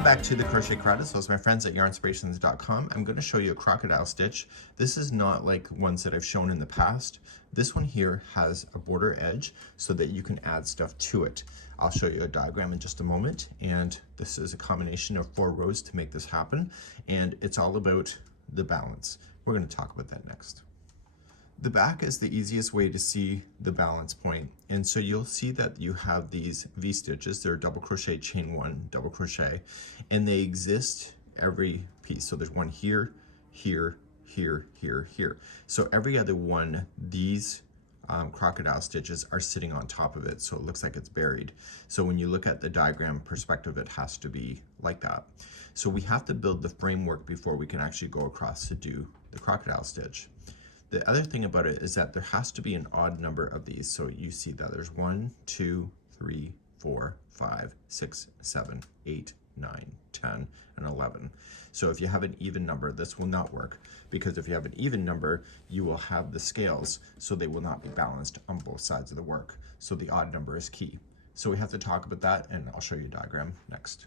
Welcome back to the Crochet Crowd. So it's my friends at yarnspirations.com. I'm going to show you a crocodile stitch. This is not like ones that I've shown in the past. This one here has a border edge so that you can add stuff to it. I'll show you a diagram in just a moment, and this is a combination of 4 rows to make this happen, and it's all about the balance. We're going to talk about that next. The back is the easiest way to see the balance point, and so you'll see that you have these V-stitches. They're double crochet, chain 1, double crochet, and they exist every piece. So there's one here, here, here, here, here. So every other one, these crocodile stitches are sitting on top of it, so it looks like it's buried. So when you look at the diagram perspective, it has to be like that. So we have to build the framework before we can actually go across to do the crocodile stitch. The other thing about it is that there has to be an odd number of these. So you see that there's 1, 2, 3, 4, 5, 6, 7, 8, 9, 10, and 11. So if you have an even number, this will not work, because if you have an even number, you will have the scales, so they will not be balanced on both sides of the work. So the odd number is key. So we have to talk about that, and I'll show you a diagram next.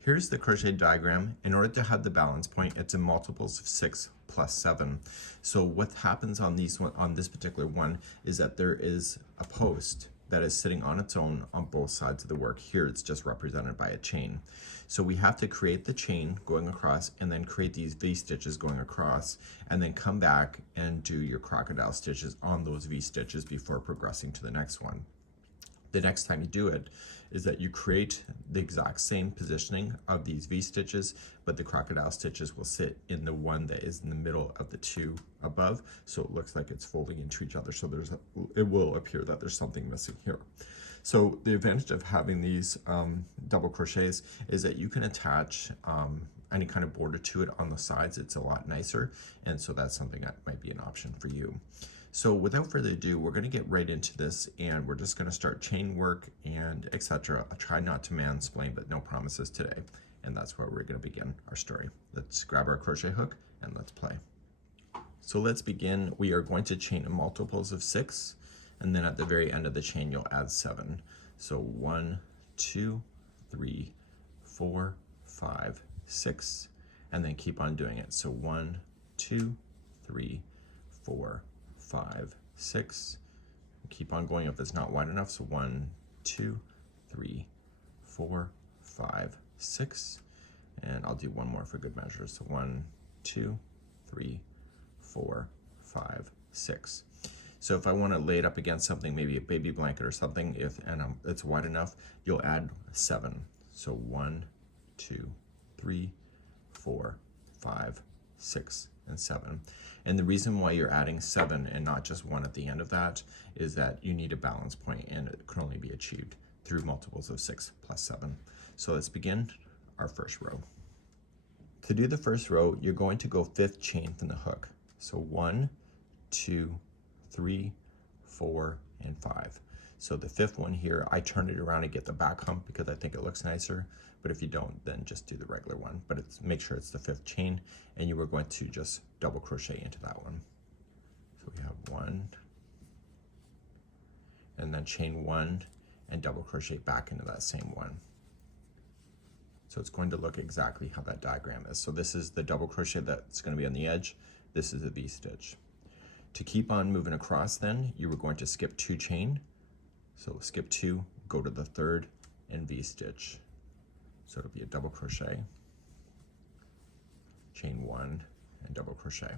Here's the crochet diagram. In order to have the balance point, it's in multiples of 6 plus 7. So what happens on this particular one is that there is a post that is sitting on its own on both sides of the work. Here it's just represented by a chain. So we have to create the chain going across, and then create these V-stitches going across, and then come back and do your crocodile stitches on those V-stitches before progressing to the next one. The next time you do it is that you create the exact same positioning of these V-stitches, but the crocodile stitches will sit in the one that is in the middle of the 2 above, so it looks like it's folding into each other. So it will appear that there's something missing here. So the advantage of having these double crochets is that you can attach any kind of border to it on the sides. It's a lot nicer, and so that's something that might be an option for you. So without further ado, we're going to get right into this, and we're just going to start chain work and etc. I'll try not to mansplain, but no promises today. And that's where we're going to begin our story. Let's grab our crochet hook and let's play. So let's begin. We are going to chain in multiples of 6, and then at the very end of the chain you'll add 7. So 1, 2, 3, 4, 5, 6, and then keep on doing it. So 1, 2, 3, 4, 5, 6. Keep on going if it's not wide enough. So 1, 2, 3, 4, 5, 6. And I'll do one more for good measure. So 1, 2, 3, 4, 5, 6. So if I want to lay it up against something, maybe a baby blanket or something, and it's wide enough, you'll add 7. So 1, 2, 3, 4, 5, 6, and 7. And the reason why you're adding 7 and not just 1 at the end of that is that you need a balance point, and it can only be achieved through multiples of 6 plus 7. So let's begin our first row. To do the first row, you're going to go 5th chain from the hook. So 1, 2, 3, 4, and 5. So the 5th one here, I turn it around and get the back hump because I think it looks nicer. But if you don't, then just do the regular one. But make sure it's the 5th chain, and you are going to just double crochet into that one. So we have 1, and then chain 1 and double crochet back into that same one. So it's going to look exactly how that diagram is. So this is the double crochet that's going to be on the edge. This is a V-stitch. To keep on moving across, then you were going to skip 2 chain. So skip 2, go to the 3rd, and V-stitch. So it'll be a double crochet, chain 1, and double crochet.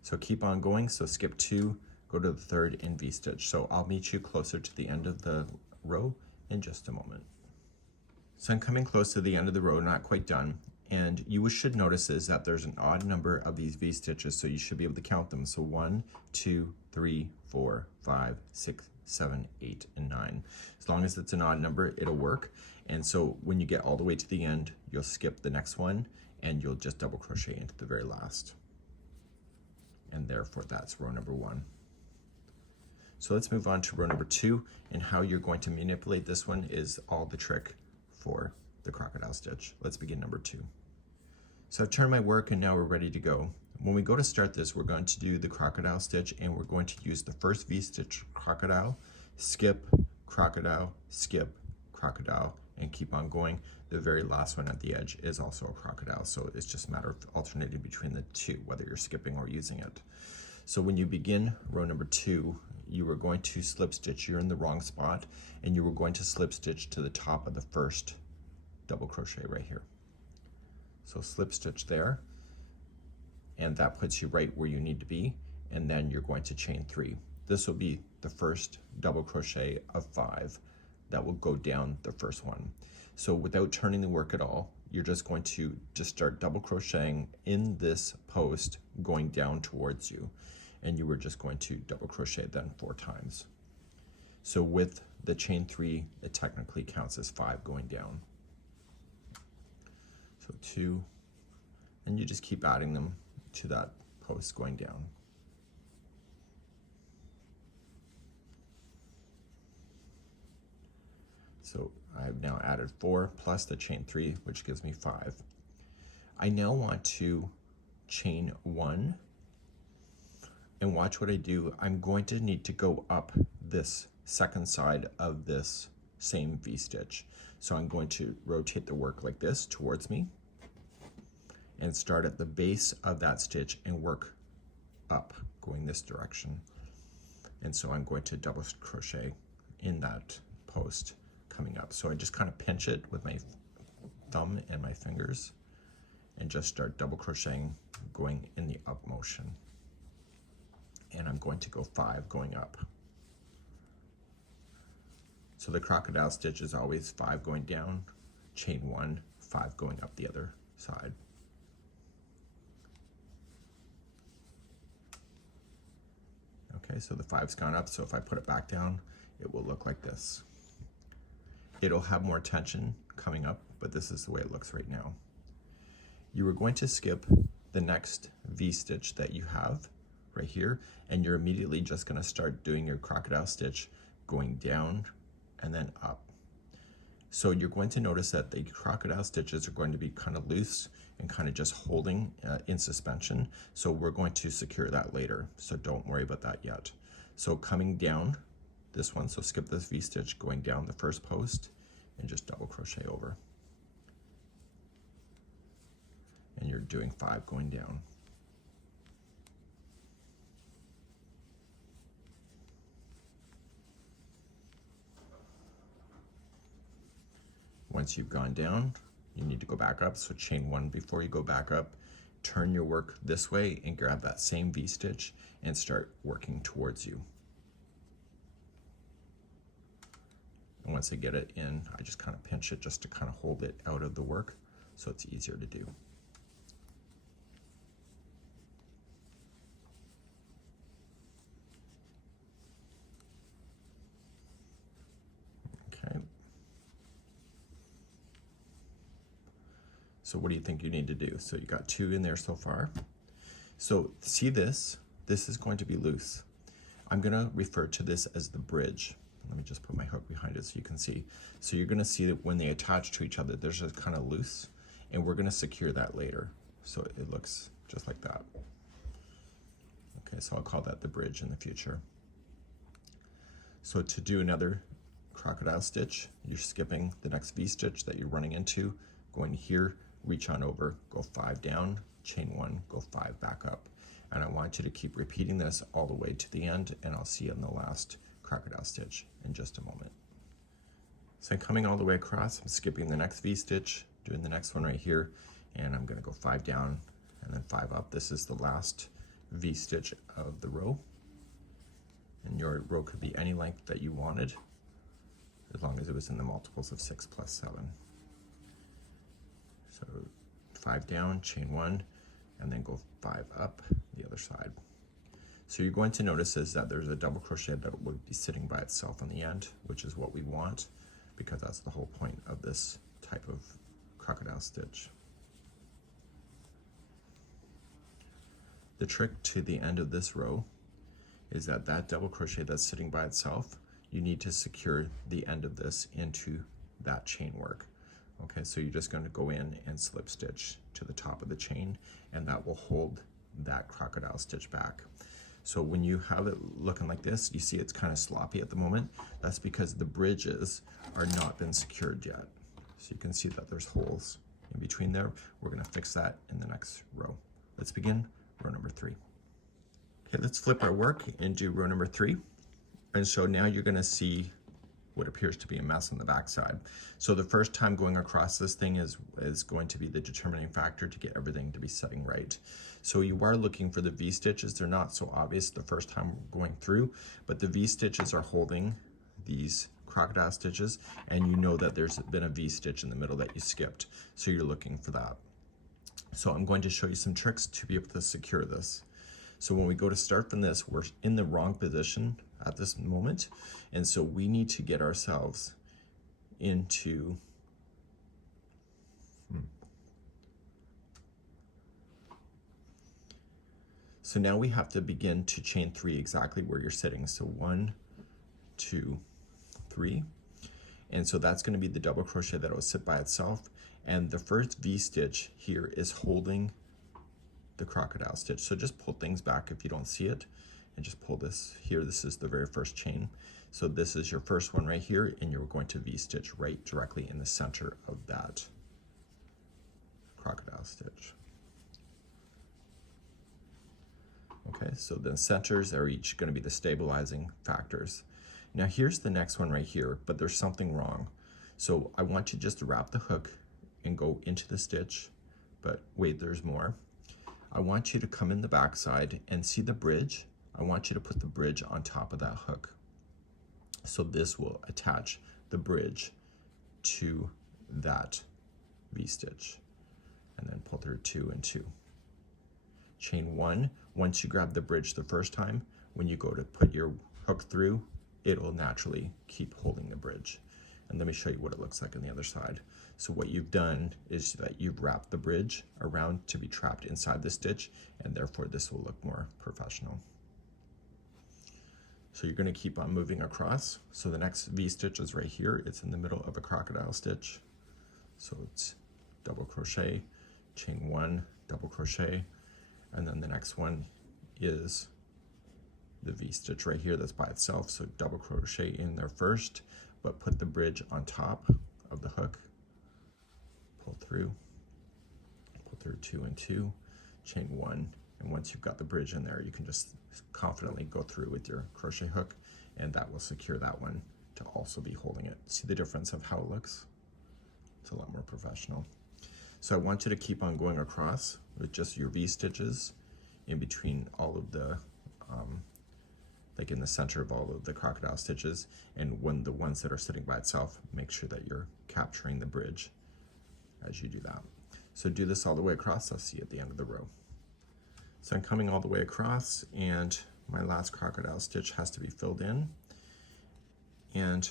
So keep on going. So skip 2, go to the 3rd, and V-stitch. So I'll meet you closer to the end of the row in just a moment. So I'm coming close to the end of the row, not quite done. And you should notice is that there's an odd number of these V-stitches, so you should be able to count them. So 1, 2, 3, 4, 5, 6, 7, 8, and 9. As long as it's an odd number, it'll work. And so when you get all the way to the end, you'll skip the next one, and you'll just double crochet into the very last. And therefore, that's row number 1. So let's move on to row number 2, and how you're going to manipulate this one is all the trick for the crocodile stitch. Let's begin number 2. So I've turned my work, and now we're ready to go. When we go to start this, we're going to do the crocodile stitch, and we're going to use the first V-stitch crocodile, skip, crocodile, skip, crocodile, and keep on going. The very last one at the edge is also a crocodile, so it's just a matter of alternating between the two, whether you're skipping or using it. So when you begin row number 2, you were going to slip stitch. You're in the wrong spot, and you were going to slip stitch to the top of the first double crochet right here. So slip stitch there, and that puts you right where you need to be, and then you're going to chain 3. This will be the first double crochet of 5 that will go down the first one. So without turning the work at all, you're just going to start double crocheting in this post going down towards you, and you were just going to double crochet then 4 times. So with the chain 3, it technically counts as 5 going down. So 2, and you just keep adding them to that post going down. So I've now added 4 plus the chain 3, which gives me 5. I now want to chain 1, and watch what I do. I'm going to need to go up this second side of this same V-stitch. So I'm going to rotate the work like this towards me and start at the base of that stitch and work up going this direction. And so I'm going to double crochet in that post coming up. So I just kind of pinch it with my thumb and my fingers and just start double crocheting going in the up motion. And I'm going to go 5 going up. So the crocodile stitch is always 5 going down, chain 1, 5 going up the other side. Okay, so the 5's gone up, so if I put it back down, it will look like this. It'll have more tension coming up, but this is the way it looks right now. You are going to skip the next V-stitch that you have right here, and you're immediately just going to start doing your crocodile stitch going down and then up. So you're going to notice that the crocodile stitches are going to be kind of loose and kind of just holding in suspension. So we're going to secure that later, so don't worry about that yet. So coming down this one, so skip this V-stitch going down the first post and just double crochet over. And you're doing 5 going down. Once you've gone down, you need to go back up, so chain 1 before you go back up, turn your work this way and grab that same V-stitch and start working towards you. And once I get it in, I just kind of pinch it just to kind of hold it out of the work so it's easier to do. Okay. So what do you think you need to do? So you got 2 in there so far. So see this? This is going to be loose. I'm going to refer to this as the bridge. Let me just put my hook behind it so you can see. So you're going to see that when they attach to each other, they're just kind of loose, and we're going to secure that later. So it looks just like that. Okay, so I'll call that the bridge in the future. So to do another crocodile stitch, you're skipping the next V-stitch that you're running into, going here, reach on over, go 5 down, chain 1, go 5 back up. And I want you to keep repeating this all the way to the end, and I'll see you in the last crocodile stitch in just a moment. So I'm coming all the way across, I'm skipping the next V-stitch, doing the next one right here, and I'm going to go 5 down and then 5 up. This is the last V-stitch of the row, and your row could be any length that you wanted as long as it was in the multiples of 6 plus 7. So 5 down, chain 1, and then go 5 up the other side. So you're going to notice is that there's a double crochet that would be sitting by itself on the end, which is what we want, because that's the whole point of this type of crocodile stitch. The trick to the end of this row is that that double crochet that's sitting by itself, you need to secure the end of this into that chain work. Okay, so you're just going to go in and slip stitch to the top of the chain, and that will hold that crocodile stitch back. So when you have it looking like this, you see it's kind of sloppy at the moment. That's because the bridges are not been secured yet. So you can see that there's holes in between there. We're gonna fix that in the next row. Let's begin row number 3. Okay, let's flip our work into row number 3. And so now you're gonna see what appears to be a mess on the back side. So the first time going across this thing is going to be the determining factor to get everything to be setting right. So you are looking for the V-stitches. They're not so obvious the first time going through, but the V-stitches are holding these crocodile stitches, and you know that there's been a V-stitch in the middle that you skipped. So you're looking for that. So I'm going to show you some tricks to be able to secure this. So when we go to start from this, we're in the wrong position at this moment. And so we need to get ourselves into So now we have to begin to chain 3 exactly where you're sitting. So 1, 2, 3. And so that's going to be the double crochet that will sit by itself. And the first V-stitch here is holding the crocodile stitch. So just pull things back if you don't see it, and just pull this here. This is the very first chain. So this is your first one right here, and you're going to V-stitch right directly in the center of that crocodile stitch. Okay, so the centers are each going to be the stabilizing factors. Now here's the next one right here, but there's something wrong. So I want you just to wrap the hook and go into the stitch, but wait, there's more. I want you to come in the back side and see the bridge. I want you to put the bridge on top of that hook. So this will attach the bridge to that V-stitch, and then pull through 2 and 2. Chain 1. Once you grab the bridge the first time, when you go to put your hook through, it will naturally keep holding the bridge. And let me show you what it looks like on the other side. So what you've done is that you've wrapped the bridge around to be trapped inside the stitch, and therefore this will look more professional. So you're going to keep on moving across. So the next V-stitch is right here. It's in the middle of a crocodile stitch. So it's double crochet, chain 1, double crochet, and then the next one is the V-stitch right here that's by itself. So double crochet in there first, but put the bridge on top of the hook, pull through 2 and 2, chain 1, and once you've got the bridge in there, you can just confidently go through with your crochet hook, and that will secure that one to also be holding it. See the difference of how it looks? It's a lot more professional. So I want you to keep on going across with just your V-stitches in between all of the, like in the center of all of the crocodile stitches, and when the ones that are sitting by itself, make sure that you're capturing the bridge as you do that. So do this all the way across. I'll see you at the end of the row. So I'm coming all the way across, and my last crocodile stitch has to be filled in, and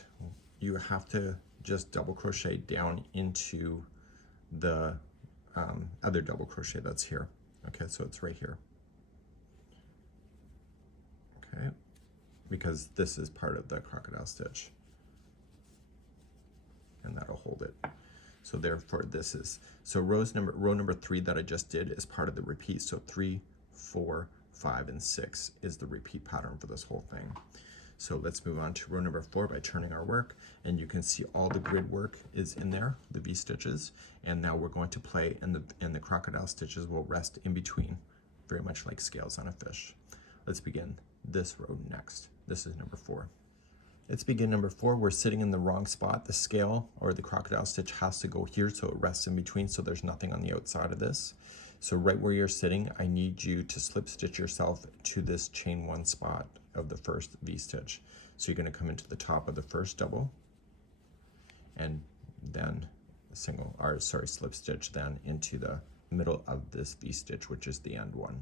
you have to just double crochet down into the other double crochet that's here. Okay, so it's right here. Okay, because this is part of the crocodile stitch, and that'll hold it. So therefore this is, so row number 3 that I just did is part of the repeat. So 3, 4, 5, and 6 is the repeat pattern for this whole thing. So let's move on to row number 4 by turning our work, and you can see all the grid work is in there, the V-stitches, and now we're going to play, and the crocodile stitches will rest in between, very much like scales on a fish. Let's begin this row next. This is number 4. Let's begin number 4. We're sitting in the wrong spot. The scale or the crocodile stitch has to go here so it rests in between, so there's nothing on the outside of this. So right where you're sitting, I need you to slip stitch yourself to this chain 1 spot of the first V-stitch. So you're going to come into the top of the first double, and then slip stitch then into the middle of this V-stitch, which is the end one.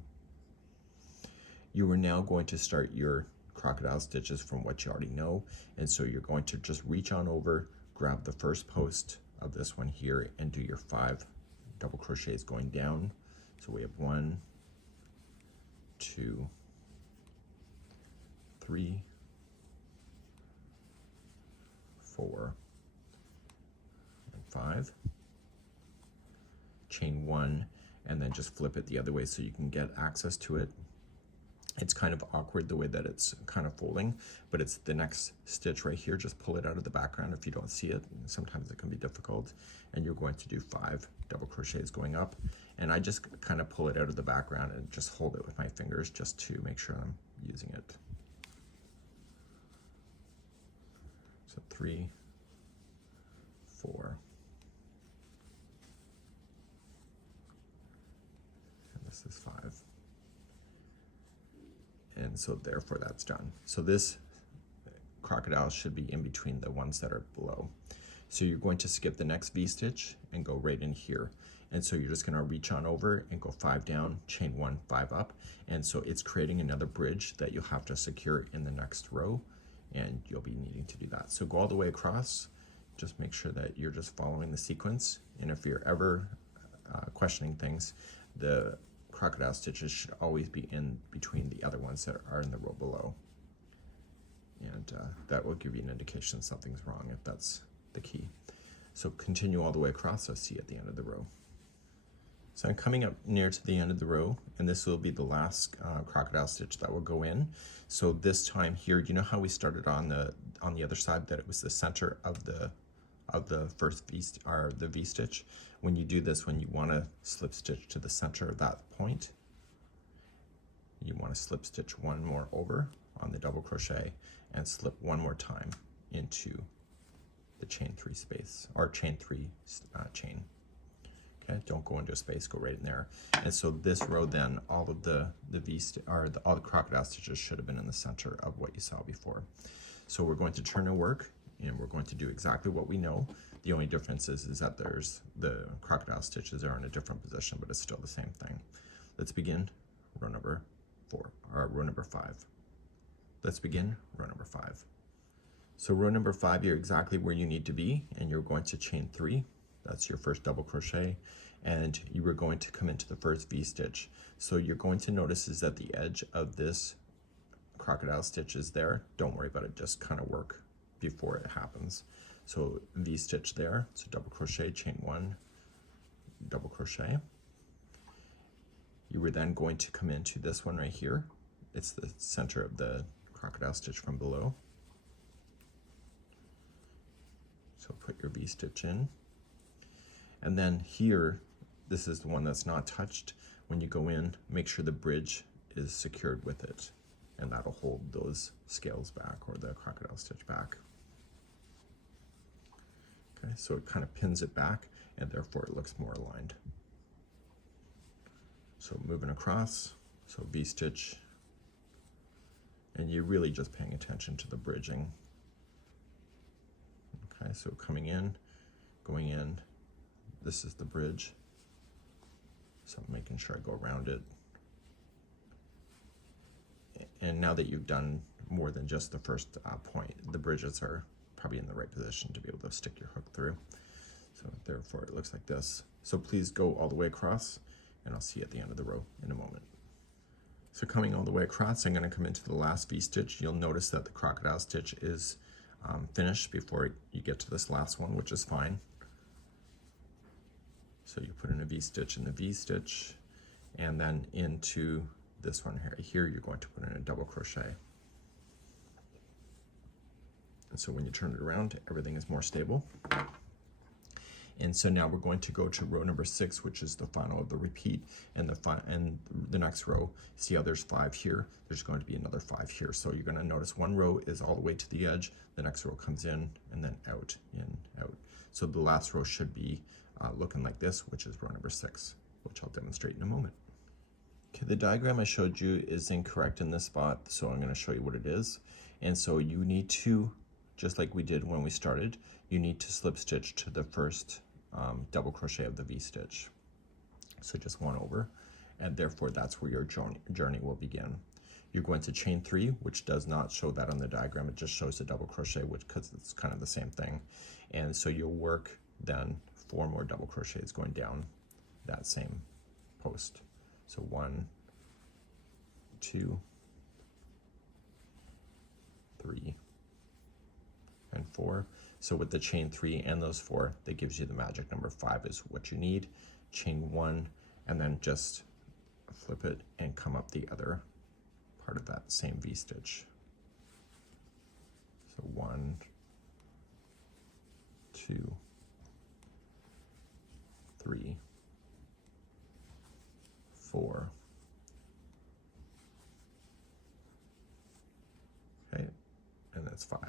You are now going to start your crocodile stitches from what you already know, and so you're going to just reach on over, grab the first post of this one here, and do your 5 double crochets going down. So we have 1, 2, 3, 4, and 5. Chain 1, and then just flip it the other way so you can get access to it. It's kind of awkward the way that it's kind of folding, but it's the next stitch right here. Just pull it out of the background if you don't see it. Sometimes it can be difficult. And you're going to do 5 double crochets going up. And I just kind of pull it out of the background and just hold it with my fingers just to make sure I'm using it. So 3, 4, and this is 5. And so therefore that's done. So this crocodile should be in between the ones that are below. So you're going to skip the next V-stitch and go right in here. And so you're just going to reach on over and go 5 down, chain 1, 5 up. And so it's creating another bridge that you'll have to secure in the next row, and you'll be needing to do that. So go all the way across. Just make sure that you're just following the sequence. And if you're ever questioning things, the crocodile stitches should always be in between the other ones that are in the row below. And that will give you an indication something's wrong if that's the key. So continue all the way across. I'll see you at the end of the row. So I'm coming up near to the end of the row, and this will be the last crocodile stitch that will go in. So this time here, you know how we started on the other side that it was the center of the first V stitch? When you do this, when you want to slip stitch to the center of that point, you want to slip stitch 1 more over on the double crochet and slip 1 more time into the chain 3 space, or chain 3 chain. Okay, don't go into a space, go right in there. And so this row then, all of all the crocodile stitches should have been in the center of what you saw before. So we're going to turn and work, and we're going to do exactly what we know. The only difference is that there's the crocodile stitches are in a different position, but it's still the same thing. Let's begin row number 4, or row number 5. Let's begin row number 5. So row number 5, you're exactly where you need to be, and you're going to chain 3. That's your first double crochet, and you are going to come into the first V-stitch. So you're going to notice is that the edge of this crocodile stitch is there. Don't worry about it, just kind of work before it happens. So V-stitch there, so double crochet, chain 1, double crochet. You were then going to come into this one right here. It's the center of the crocodile stitch from below. So put your V-stitch in. And then here, this is the one that's not touched. When you go in, make sure the bridge is secured with it, and that'll hold those scales back, or the crocodile stitch back. Okay, so it kind of pins it back, and therefore it looks more aligned. So moving across, so V-stitch, and you're really just paying attention to the bridging. Okay, so coming in, going in, this is the bridge. So I'm making sure I go around it. And now that you've done more than just the first point, the bridges are probably in the right position to be able to stick your hook through. So therefore it looks like this. So please go all the way across, and I'll see you at the end of the row in a moment. So coming all the way across, I'm going to come into the last V-stitch. You'll notice that the crocodile stitch is finished before you get to this last one, which is fine. So you put in a V-stitch in the V-stitch, and then into this one here, you're going to put in a double crochet. And so when you turn it around, everything is more stable. And so now we're going to go to row number 6, which is the final of the repeat, and the next row. See how there's 5 here? There's going to be another 5 here. So you're going to notice one row is all the way to the edge, the next row comes in, and then out, in, out. So the last row should be looking like this, which is row number 6, which I'll demonstrate in a moment. Okay, the diagram I showed you is incorrect in this spot, so I'm going to show you what it is. And so you need to, just like we did when we started, you need to slip stitch to the first double crochet of the V-stitch. So just 1 over, and therefore that's where your journey will begin. You're going to chain 3, which does not show that on the diagram. It just shows the double crochet, which, because it's kind of the same thing. And so you'll work then 4 more double crochets going down that same post. So 1, 2, 3, and 4. So with the chain 3 and those 4, that gives you the magic number 5 is what you need. Chain 1, and then just flip it and come up the other part of that same V-stitch. So 1, 2, 3, 4. Okay, and that's 5.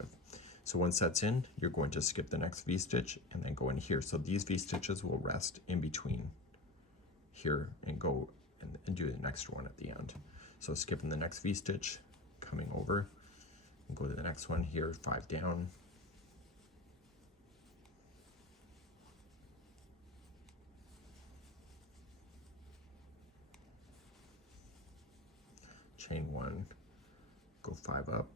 So once that's in, you're going to skip the next V-stitch and then go in here. So these V-stitches will rest in between here and go and do the next one at the end. So skipping the next V-stitch, coming over, and go to the next one here, 5 down. Chain 1, go 5 up.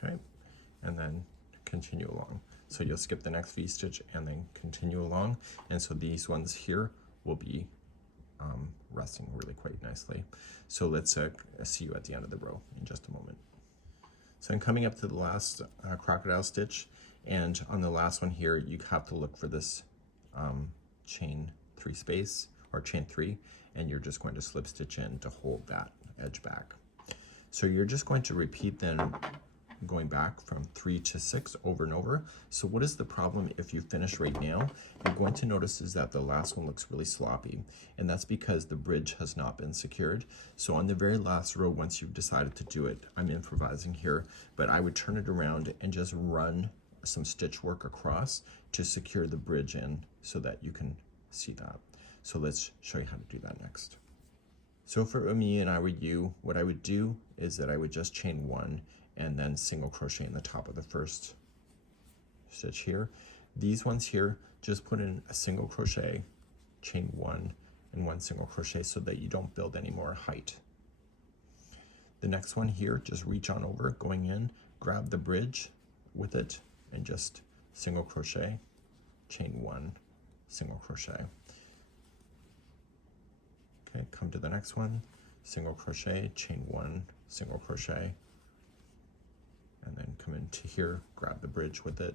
Okay, and then continue along. So you'll skip the next V-stitch and then continue along. And so these ones here will be resting really quite nicely. So let's see you at the end of the row in just a moment. So I'm coming up to the last crocodile stitch, and on the last one here, you have to look for this chain 3 space, or chain 3, and you're just going to slip stitch in to hold that edge back. So you're just going to repeat then going back from 3 to 6 over and over. So what is the problem if you finish right now? You're going to notice is that the last one looks really sloppy, and that's because the bridge has not been secured. So on the very last row, once you've decided to do it, I'm improvising here, but I would turn it around and just run some stitch work across to secure the bridge in so that you can see that. So let's show you how to do that next. So for me and I were you, what I would do is that I would just chain 1 and then single crochet in the top of the first stitch here. These ones here, just put in a single crochet, chain 1 and 1 single crochet so that you don't build any more height. The next one here, just reach on over, going in, grab the bridge with it and just single crochet, chain 1, single crochet. Okay, come to the next one, single crochet, chain 1, single crochet, and then come into here, grab the bridge with it.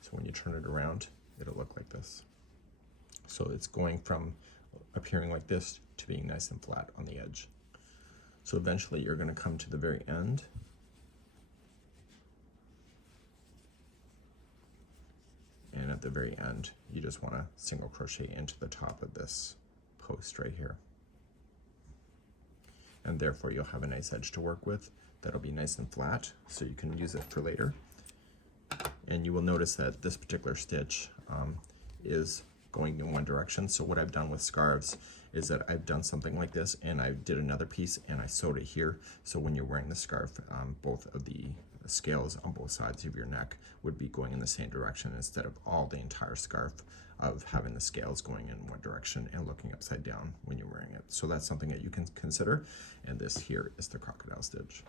So when you turn it around, it'll look like this. So it's going from appearing like this to being nice and flat on the edge. So eventually you're going to come to the very end. And at the very end, you just want to single crochet into the top of this post right here. And therefore you'll have a nice edge to work with that'll be nice and flat, so you can use it for later. And you will notice that this particular stitch is going in one direction. So what I've done with scarves is that I've done something like this, and I did another piece and I sewed it here. So when you're wearing the scarf, both of the scales on both sides of your neck would be going in the same direction, instead of all the entire scarf of having the scales going in one direction and looking upside down when you're wearing it. So that's something that you can consider. And this here is the crocodile stitch.